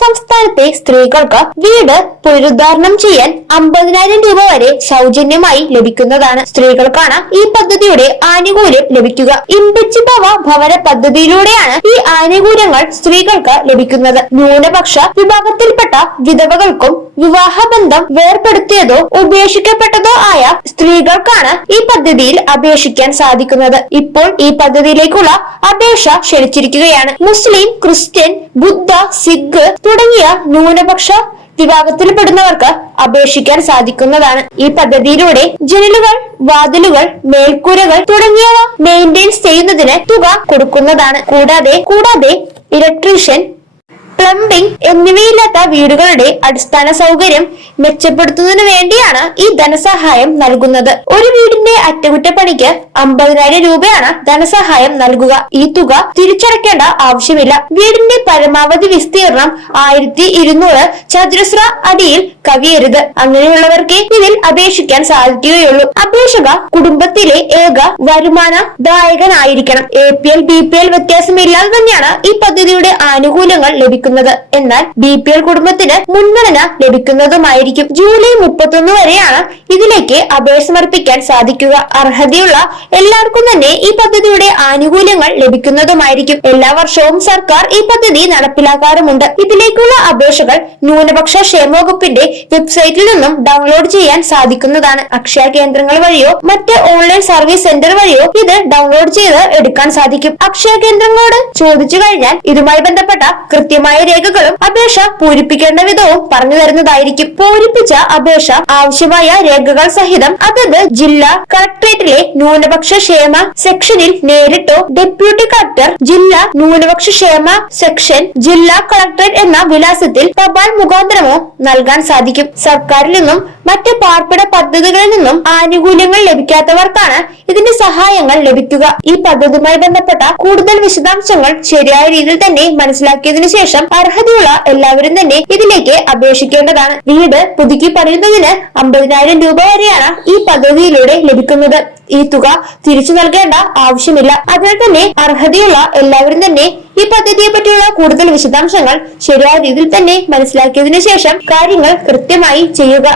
സംസ്ഥാനത്തെ സ്ത്രീകൾക്ക് വീട് പുനരുദ്ധാരണം ചെയ്യാൻ അമ്പതിനായിരം രൂപ വരെ സൗജന്യമായി ലഭിക്കുന്നതാണ് സ്ത്രീകൾക്കാണ് ഈ പദ്ധതിയുടെ ആനുകൂല്യം ലഭിക്കുക. ഇമ്പിച്ചി ഭവ ഭവന പദ്ധതിയിലൂടെയാണ് ഈ ആനുകൂല്യങ്ങൾ സ്ത്രീകൾക്ക് ലഭിക്കുന്നത്. ന്യൂനപക്ഷ വിഭാഗത്തിൽപ്പെട്ട വിധവകൾക്കും വിവാഹബന്ധം വേർപെടുത്തിയതോ ഉപേക്ഷിക്കപ്പെട്ടതോ ആയ സ്ത്രീകൾക്കാണ് ഈ പദ്ധതിയിൽ അപേക്ഷിക്കാൻ സാധിക്കുന്നത്. ഇപ്പോൾ ഈ പദ്ധതിയിലേക്കുള്ള അപേക്ഷ ക്ഷണിച്ചിരിക്കുകയാണ്. മുസ്ലിം ക്രിസ്ത്യൻ ബുദ്ധ സിഖ് തുടങ്ങിയ ന്യൂനപക്ഷ വിഭാഗത്തിൽപ്പെടുന്നവർക്ക് അപേക്ഷിക്കാൻ സാധിക്കുന്നതാണ്. ഈ പദ്ധതിയിലൂടെ ജനലുകൾ വാതിലുകൾ മേൽക്കൂരകൾ തുടങ്ങിയവ മെയിന്റെയിൻസ് ചെയ്യുന്നതിന് തുക കൊടുക്കുന്നതാണ്. കൂടാതെ കൂടാതെ ഇലക്ട്രീഷ്യൻ പ്ലംബിംഗ് എന്നിവയില്ലാത്ത വീടുകളുടെ അടിസ്ഥാന സൗകര്യം മെച്ചപ്പെടുത്തുന്നതിനു വേണ്ടിയാണ് ഈ ധനസഹായം നൽകുന്നത്. ഒരു വീടിന്റെ അറ്റകുറ്റപ്പണിക്ക് അമ്പതിനായിരം രൂപയാണ് ധനസഹായം നൽകുക. ഈ തുക തിരിച്ചടക്കേണ്ട ആവശ്യമില്ല. വീടിന്റെ പരമാവധി വിസ്തീർണം ആയിരത്തി ഇരുന്നൂറ് ചതുരശ്ര അടിയിൽ കവിയരുത്. അങ്ങനെയുള്ളവർക്ക് ഇതിൽ അപേക്ഷിക്കാൻ സാധിക്കുകയുള്ളൂ. അപേക്ഷക കുടുംബത്തിലെ ഏക വരുമാന ദായകനായിരിക്കണം A P L B P L വ്യത്യാസമില്ലാതെ തന്നെയാണ് ഈ പദ്ധതിയുടെ ആനുകൂല്യങ്ങൾ ലഭിക്കുന്നത്. എന്നാൽ ബി പി എൽ കുടുംബത്തിന് മുൻഗണന ലഭിക്കുന്നതുമായിരിക്കും. ജൂലൈ മുപ്പത്തൊന്ന് വരെയാണ് ഇതിലേക്ക് അപേക്ഷ സമർപ്പിക്കാൻ സാധിക്കുക. അർഹതയുള്ള എല്ലാവർക്കും തന്നെ ഈ പദ്ധതിയുടെ ആനുകൂല്യങ്ങൾ ലഭിക്കുന്നതുമായിരിക്കും. എല്ലാ വർഷവും സർക്കാർ ഈ പദ്ധതി നടപ്പിലാക്കാറുമുണ്ട്. ഇതിലേക്കുള്ള അപേക്ഷകൾ ന്യൂനപക്ഷ ക്ഷേമ വകുപ്പിന്റെ വെബ്സൈറ്റിൽ നിന്നും ഡൗൺലോഡ് ചെയ്യാൻ സാധിക്കുന്നതാണ്. അക്ഷയ കേന്ദ്രങ്ങൾ വഴിയോ മറ്റ് ഓൺലൈൻ സർവീസ് സെന്റർ വഴിയോ ഇത് ഡൗൺലോഡ് ചെയ്ത് എടുക്കാൻ സാധിക്കും. അക്ഷയ കേന്ദ്രങ്ങളോട് ചോദിച്ചു കഴിഞ്ഞാൽ ഇതുമായി ബന്ധപ്പെട്ട കൃത്യമായ രേഖകളും അപേക്ഷ പൂരിപ്പിക്കേണ്ട വിധവും പറഞ്ഞു തരുന്നതായിരിക്കും. പൂരിപ്പിച്ച അപേക്ഷ ആവശ്യമായ രേഖകൾ സഹിതം അതത് ജില്ലാ കളക്ടറേറ്റിലെ ന്യൂനപക്ഷ ക്ഷേമ സെക്ഷനിൽ നേരിട്ടോ ഡെപ്യൂട്ടി കളക്ടർ ജില്ലാ ന്യൂനപക്ഷ ക്ഷേമ സെക്ഷൻ ജില്ലാ കളക്ടറേറ്റ് എന്ന വിലാസത്തിൽ തപാൽ മുഖാന്തരമോ നൽകാൻ സാധിക്കും. സർക്കാരിൽ നിന്നും മറ്റ് പാർപ്പിട പദ്ധതികളിൽ നിന്നും ആനുകൂല്യങ്ങൾ ലഭിക്കാത്തവർക്കാണ് ഇതിന്റെ സഹായങ്ങൾ ലഭിക്കുക. ഈ പദ്ധതിയുമായി ബന്ധപ്പെട്ട കൂടുതൽ വിശദാംശങ്ങൾ ശരിയായ രീതിയിൽ തന്നെ മനസ്സിലാക്കിയതിനു ശേഷം അർഹതയുള്ള എല്ലാവരും തന്നെ ഇതിലേക്ക് അപേക്ഷിക്കേണ്ടതാണ്. വീട് പുതുക്കി പണിയുന്നതിന് അമ്പതിനായിരം രൂപ വരെയാണ് ഈ പദ്ധതിയിലൂടെ ലഭിക്കുന്നത്. ഈ തുക തിരിച്ചു നൽകേണ്ട ആവശ്യമില്ല. അതിനാൽ തന്നെ അർഹതയുള്ള എല്ലാവരും തന്നെ ഈ പദ്ധതിയെ പറ്റിയുള്ള കൂടുതൽ വിശദാംശങ്ങൾ ശരിയായ രീതിയിൽ തന്നെ മനസ്സിലാക്കിയതിനു ശേഷം കാര്യങ്ങൾ കൃത്യമായി ചെയ്യുക.